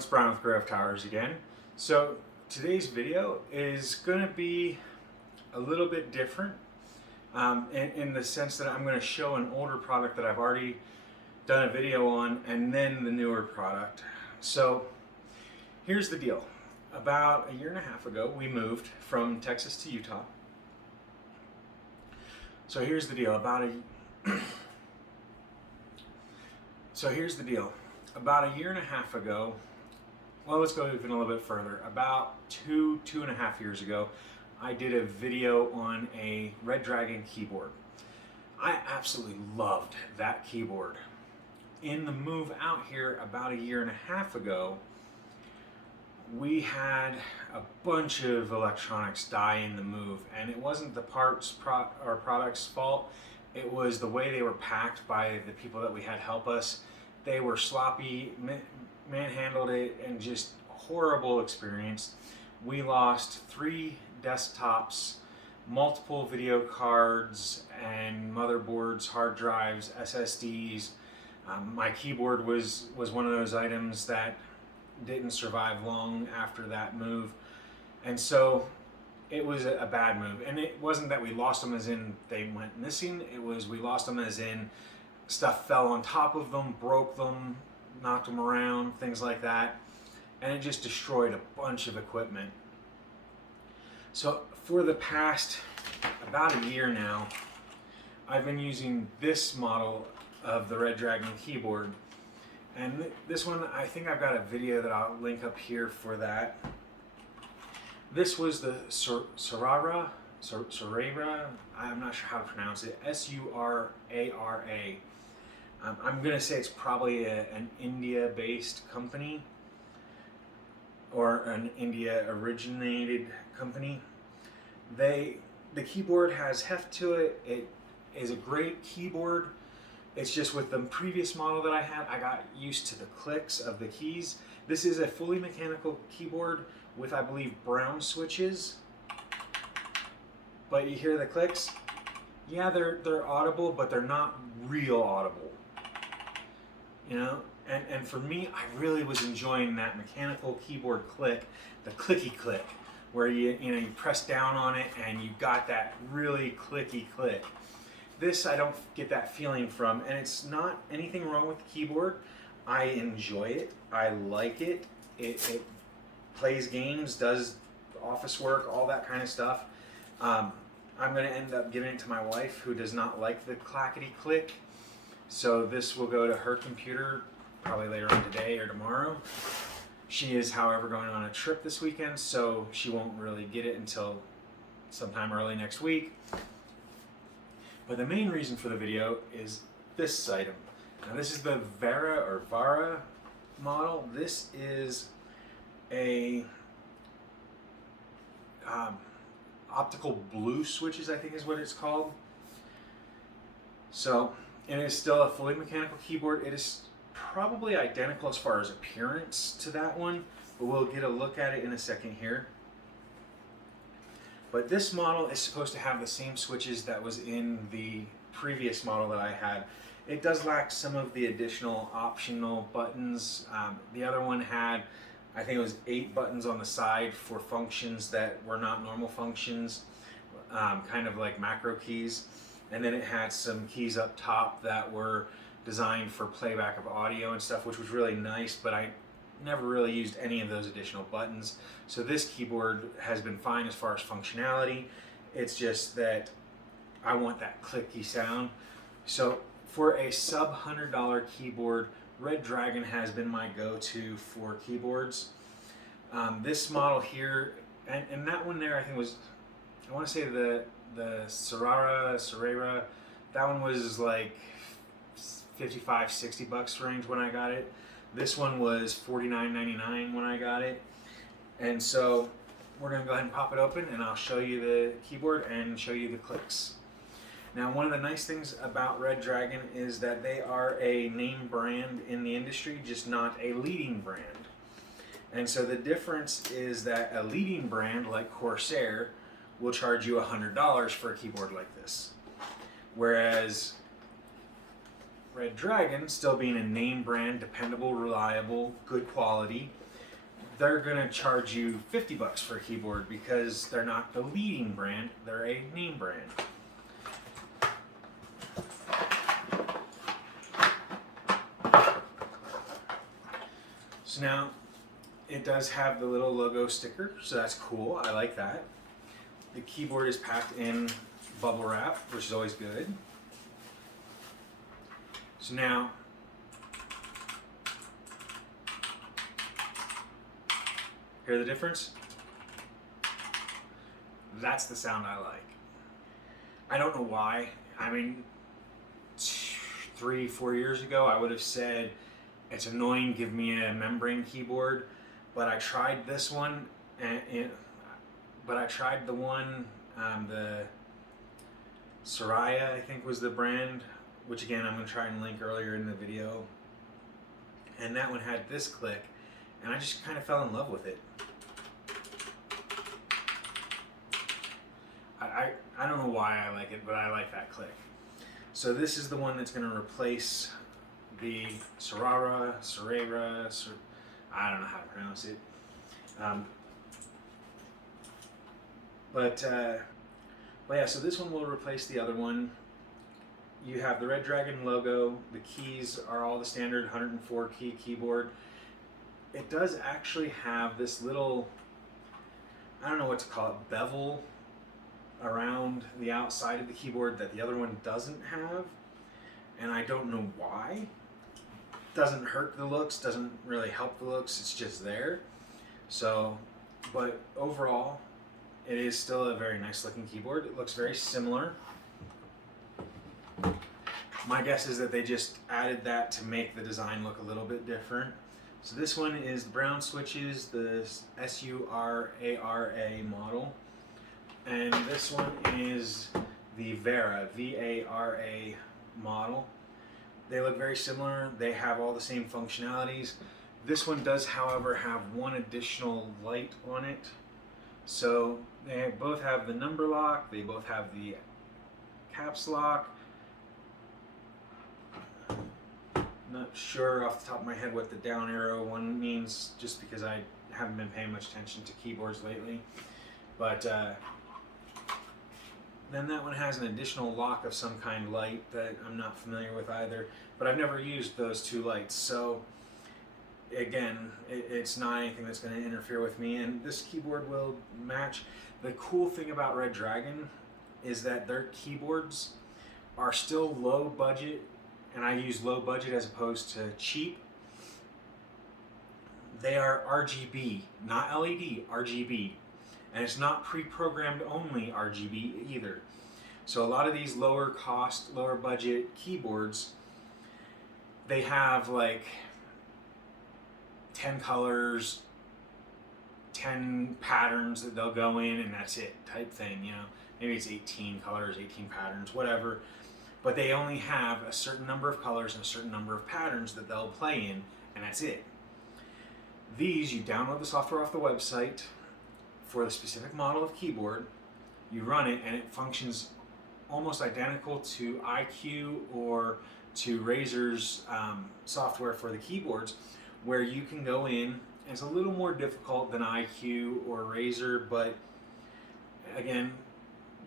it's Brian with GreyWolf Towers again. So today's video is going to be a little bit different in the sense that I'm going to show an older product that I've already done a video on and then the newer product. So here's the deal. About a year and a half ago we moved from Texas to Utah. So here's the deal. About a year and a half ago, well, let's go even a little bit further. About two and a half years ago, I did a video on a Reddragon keyboard. I absolutely loved that keyboard. In the move out here about a year and a half ago, we had a bunch of electronics die in the move, and it wasn't the product's fault. It was the way they were packed by the people that we had help us. They were sloppy, manhandled it, and just horrible experience. We lost 3 desktops, multiple video cards and motherboards, hard drives, SSDs. My keyboard was one of those items that didn't survive long after that move, and so it was a bad move. And it wasn't that we lost them as in they went missing, it was we lost them as in stuff fell on top of them, broke them, knocked them around, things like that, and it just destroyed a bunch of equipment. So for the past about a year now, I've been using this model of the Reddragon keyboard, and this one, I think I've got a video that I'll link up here for that. This was the Surara, I'm not sure how to pronounce it, S-U-R-A-R-A. I'm going to say it's probably an India-based company or an India-originated company. The keyboard has heft to it. It is a great keyboard. It's just with the previous model that I had, I got used to the clicks of the keys. This is a fully mechanical keyboard with, I believe, brown switches. But you hear the clicks? Yeah, they're audible, but they're not real audible. You know, and for me, I really was enjoying that mechanical keyboard click, the clicky click, where you press down on it and you got that really clicky click. This I don't get that feeling from, and it's not anything wrong with the keyboard. I enjoy it. I like it. It plays games, does office work, all that kind of stuff. I'm going to end up giving it to my wife, who does not like the clackety click. So this will go to her computer probably later on today or tomorrow. She is, however, going on a trip this weekend, so she won't really get it until sometime early next week. But the main reason for the video is this item. Now this is the Vara model. This is a optical blue switches, I think is what it's called. So, and it is still a fully mechanical keyboard. It is probably identical as far as appearance to that one, but we'll get a look at it in a second here. But this model is supposed to have the same switches that was in the previous model that I had. It does lack some of the additional optional buttons. The other one had, I think it was 8 buttons on the side for functions that were not normal functions, kind of like macro keys. And then it had some keys up top that were designed for playback of audio and stuff, which was really nice, but I never really used any of those additional buttons. So this keyboard has been fine as far as functionality. It's just that I want that clicky sound. So for a sub $100 keyboard, Reddragon has been my go-to for keyboards. This model here, and that one there I think was, I want to say the Surara, that one was like 55, 60 bucks range when I got it. This one was $49.99 when I got it. And so we're going to go ahead and pop it open, and I'll show you the keyboard and show you the clicks. Now, one of the nice things about Reddragon is that they are a name brand in the industry, just not a leading brand. And so the difference is that a leading brand like Corsair will charge you $100 for a keyboard like this. Whereas Reddragon, still being a name brand, dependable, reliable, good quality, they're gonna charge you 50 bucks for a keyboard because they're not the leading brand, they're a name brand. So now it does have the little logo sticker, so that's cool. I like that. The keyboard is packed in bubble wrap, which is always good. So now, hear the difference? That's the sound I like. I don't know why. I mean, 3-4 years ago, I would have said, it's annoying, give me a membrane keyboard. But I tried this one, but I tried the one, the Soraya, I think was the brand, which again, I'm going to try and link earlier in the video. And that one had this click, and I just kind of fell in love with it. I don't know why I like it, but I like that click. So this is the one that's going to replace the Sorara, I don't know how to pronounce it. But yeah, so this one will replace the other one. You have the Reddragon logo. The keys are all the standard 104 key keyboard. It does actually have this little, I don't know what to call it, bevel around the outside of the keyboard that the other one doesn't have. And I don't know why. Doesn't hurt the looks, doesn't really help the looks, it's just there. So, but overall, it is still a very nice looking keyboard. It looks very similar. My guess is that they just added that to make the design look a little bit different. So this one is the brown switches, the SURARA model. And this one is the Vara, V-A-R-A model. They look very similar. They have all the same functionalities. This one does, however, have one additional light on it. So they both have the number lock. They both have the caps lock. Not sure off the top of my head what the down arrow one means, just because I haven't been paying much attention to keyboards lately. But then that one has an additional lock of some kind light that I'm not familiar with either, but I've never used those two lights. So again, it's not anything that's going to interfere with me, and this keyboard will match. The cool thing about Reddragon is that their keyboards are still low budget, and I use low budget as opposed to cheap. They are RGB, not LED, RGB. And it's not pre-programmed only RGB either. So a lot of these lower cost, lower budget keyboards, they have like 10 colors, 10 patterns that they'll go in, and that's it type thing, you know. Maybe it's 18 colors, 18 patterns, whatever. But they only have a certain number of colors and a certain number of patterns that they'll play in, and that's it. These, you download the software off the website for the specific model of keyboard, you run it, and it functions almost identical to iQ or to Razer's software for the keyboards, where you can go in, and it's a little more difficult than iQ or Razer, but again,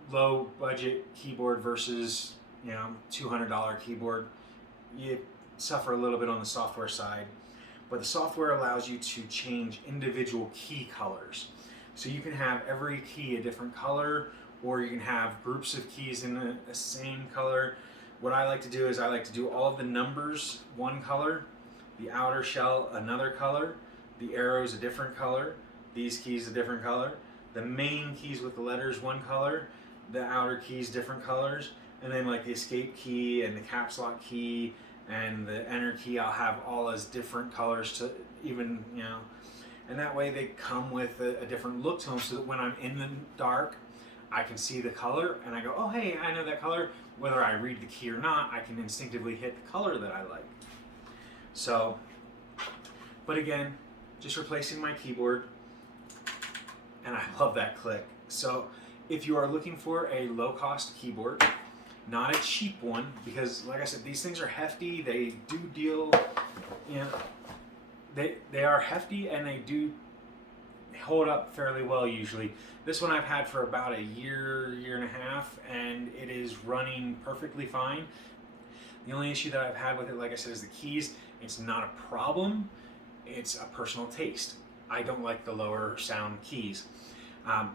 low budget keyboard versus, you know, $200 keyboard, you suffer a little bit on the software side, but the software allows you to change individual key colors. So you can have every key a different color, or you can have groups of keys in the same color. What I like to do is I like to do all of the numbers one color, the outer shell another color, the arrows a different color, these keys a different color, the main keys with the letters one color, the outer keys different colors, and then like the escape key and the caps lock key and the enter key, I'll have all as different colors to even, you know. And that way they come with a different look to them, so that when I'm in the dark, I can see the color and I go, oh hey, I know that color. Whether I read the key or not, I can instinctively hit the color that I like. So, but again, just replacing my keyboard, and I love that click. So if you are looking for a low-cost keyboard, not a cheap one, because like I said, these things are hefty, they do deal, you know, they are hefty, and they do hold up fairly well usually. This one I've had for about a year, year and a half, and it is running perfectly fine. The only issue that I've had with it, like I said, is the keys. It's not a problem, it's a personal taste. I don't like the lower sound keys.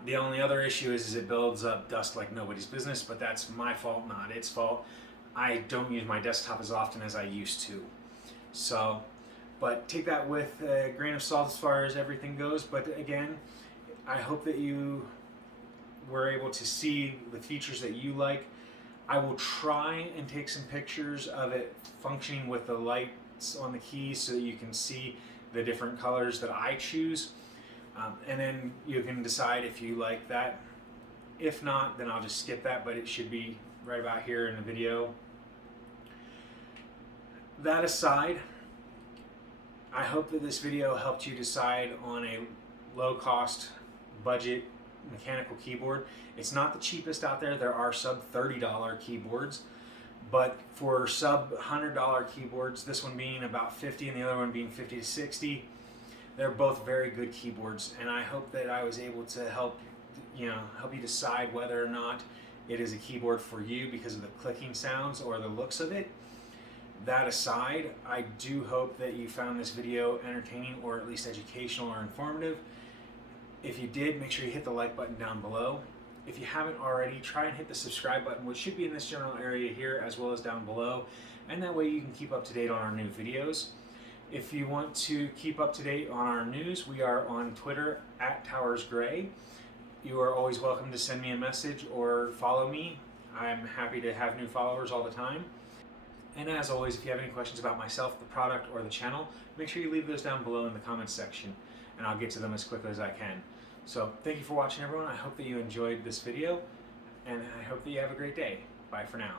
The only other issue is it builds up dust like nobody's business, but that's my fault, not its fault. I don't use my desktop as often as I used to. So, but take that with a grain of salt as far as everything goes. But again, I hope that you were able to see the features that you like. I will try and take some pictures of it functioning with the lights on the keys so that you can see the different colors that I choose. And then you can decide if you like that. If not, then I'll just skip that, but it should be right about here in the video. That aside, I hope that this video helped you decide on a low-cost budget mechanical keyboard. It's not the cheapest out there. There are sub $30 keyboards, but for sub $100 keyboards, this one being about 50 and the other one being 50 to 60, they're both very good keyboards, and I hope that I was able to help you decide whether or not it is a keyboard for you because of the clicking sounds or the looks of it. That aside, I do hope that you found this video entertaining or at least educational or informative. If you did, make sure you hit the like button down below. If you haven't already, try and hit the subscribe button, which should be in this general area here as well as down below, and that way you can keep up to date on our new videos. If you want to keep up to date on our news, we are on Twitter @TowersGrey. You are always welcome to send me a message or follow me. I'm happy to have new followers all the time. And as always, if you have any questions about myself, the product, or the channel, make sure you leave those down below in the comments section, and I'll get to them as quickly as I can. So thank you for watching, everyone. I hope that you enjoyed this video, and I hope that you have a great day. Bye for now.